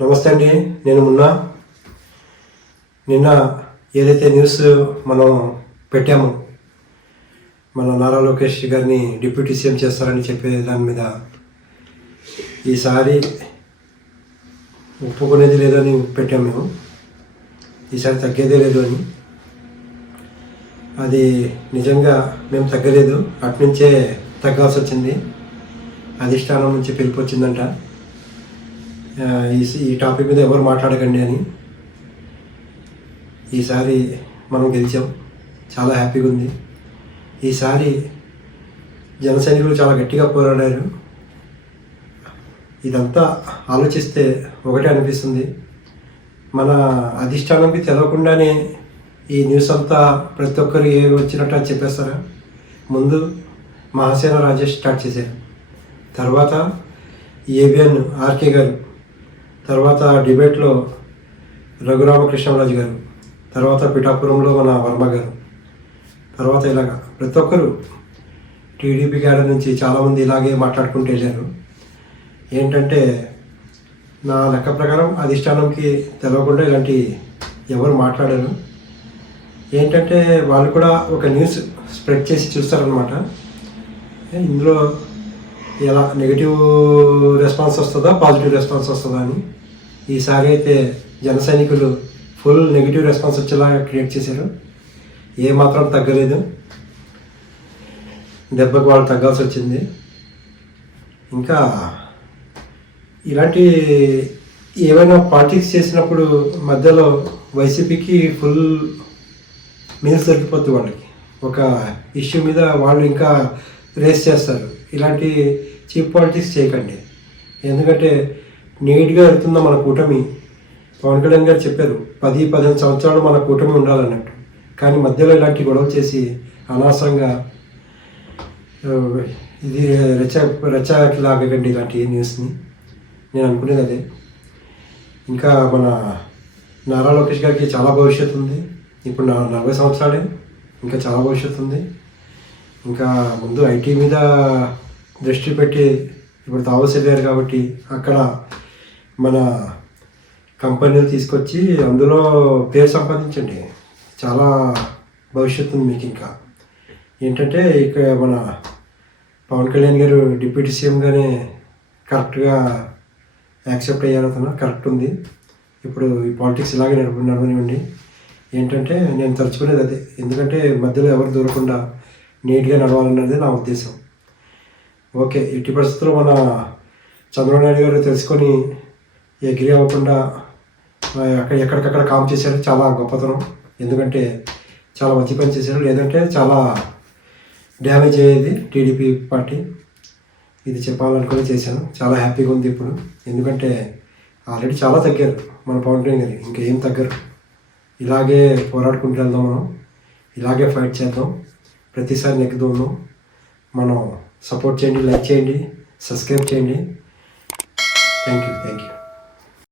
నమస్తే అండి. నేను నిన్న ఏదైతే న్యూస్ మనం పెట్టామో మన నారా లోకేష్ గారిని డిప్యూటీ సీఎం చేస్తారని చెప్పే దాని మీద ఈసారి ఒప్పుకునేది లేదని పెట్టాము మేము. ఈసారి తగ్గేదే లేదు అని. అది నిజంగా మేము తగ్గలేదు, అట్నుంచే తగ్గాల్సి వచ్చింది. అధిష్టానం నుంచి పిలుపు వచ్చిందంట, ఈ టాపిక్ మీద ఎవరు మాట్లాడకండి అని. ఈసారి మనం గెలిచాం, చాలా హ్యాపీగా ఉంది. ఈసారి జన సైనికులు చాలా గట్టిగా పోరాడారు. ఇదంతా ఆలోచిస్తే ఒకటే అనిపిస్తుంది, మన అధిష్టానంకి తెలవకుండానే ఈ న్యూస్ అంతా ప్రతి ఒక్కరు ఏ వచ్చినట్టు అది చెప్పేస్తారా. ముందు మహాసేన రాజేష్ స్టార్ట్ చేశారు, తర్వాత ఏబిఎన్ ఆర్కే గారు, తర్వాత డిబేట్లో రఘురామకృష్ణరాజు గారు, తర్వాత పిఠాపురంలో మన వర్మ గారు, తర్వాత ఇలాగ ప్రతి ఒక్కరు టీడీపీ క్యాడర్ నుంచి చాలామంది ఇలాగే మాట్లాడుకుంటూ వెళ్ళారు. ఏంటంటే నా లెక్క ప్రకారం అధిష్టానంకి తెలవకుండా ఇలాంటి ఎవరు మాట్లాడారు. ఏంటంటే వాళ్ళు కూడా ఒక న్యూస్ స్ప్రెడ్ చేసి చూస్తారనమాట. ఇందులో ఎలా నెగిటివ్ రెస్పాన్స్ వస్తుందా, పాజిటివ్ రెస్పాన్స్ వస్తుందా అని. ఈసారి అయితే జన సైనికులు ఫుల్ నెగిటివ్ రెస్పాన్స్ వచ్చేలా క్రియేట్ చేశారు. ఏమాత్రం తగ్గలేదు, దెబ్బకు వాళ్ళు తగ్గాల్సి వచ్చింది. ఇంకా ఇలాంటి ఏమైనా పాలిటిక్స్ చేసినప్పుడు మధ్యలో వైసీపీకి ఫుల్ మీల్స్ దొరికిపోతుంది. వాళ్ళకి ఒక ఇష్యూ మీద వాళ్ళు ఇంకా రేస్ చేస్తారు. ఇలాంటి చీప్ పాలిటిక్స్ చేయకండి. ఎందుకంటే నీట్గా వెళ్తుందా మన కూటమి. పవన్ కళ్యాణ్ గారు చెప్పారు 10-15 సంవత్సరాలు మన కూటమి ఉండాలన్నట్టు. కానీ మధ్యలో ఇలాంటి గొడవ చేసి అనవసరంగా ఇది రెచ్చలాగకండి ఇలాంటి న్యూస్ని. నేను అనుకునేది అదే. ఇంకా మన నారా లోకేష్ గారికి చాలా భవిష్యత్తు ఉంది. ఇప్పుడు 40 సంవత్సరాలే, ఇంకా చాలా భవిష్యత్తు ఉంది. ఇంకా ముందు ఐటీ మీద దృష్టి పెట్టి ఇప్పుడు తావస్ వెళ్ళారు కాబట్టి అక్కడ మన కంపెనీలు తీసుకొచ్చి అందులో పేరు సంపాదించండి. చాలా భవిష్యత్తు ఉంది మీకు. ఇంకా ఏంటంటే ఇక మన పవన్ కళ్యాణ్ గారు డిప్యూటీ సీఎంగానే కరెక్ట్గా యాక్సెప్ట్ అయ్యారు. అతను కరెక్ట్ ఉంది. ఇప్పుడు ఈ పాలిటిక్స్ ఇలాగే నడవనివ్వండి. ఏంటంటే నేను తలుచుకునేది అదే. ఎందుకంటే మధ్యలో ఎవరు దూరకుండా నీట్గా నడవాలన్నది నా ఉద్దేశం. ఓకే, ఎట్టి పరిస్థితుల్లో మన చంద్రబాబు నాయుడు గారు తెలుసుకొని ఎగిరి అవ్వకుండా ఎక్కడికక్కడ కామ్ చేశారు. చాలా గొప్పతనం. ఎందుకంటే చాలా మంచి పని చేశారు. లేదంటే చాలా డ్యామేజ్ అయ్యేది టీడీపీ పార్టీ. ఇది చెప్పాలనుకుని చేశాను. చాలా హ్యాపీగా ఉంది ఇప్పుడు. ఎందుకంటే ఆల్రెడీ చాలా తగ్గారు మన పవన్ కళ్యాణ్ గారు. ఇంకేం తగ్గరు. ఇలాగే పోరాడుకుంటూ వెళ్దాం. మనం ఇలాగే ఫైట్ చేద్దాం. ప్రతిసారి నెక్కుదాం. మనం సపోర్ట్ చేయండి, లైక్ చేయండి, సబ్స్క్రైబ్ చేయండి. Thank you.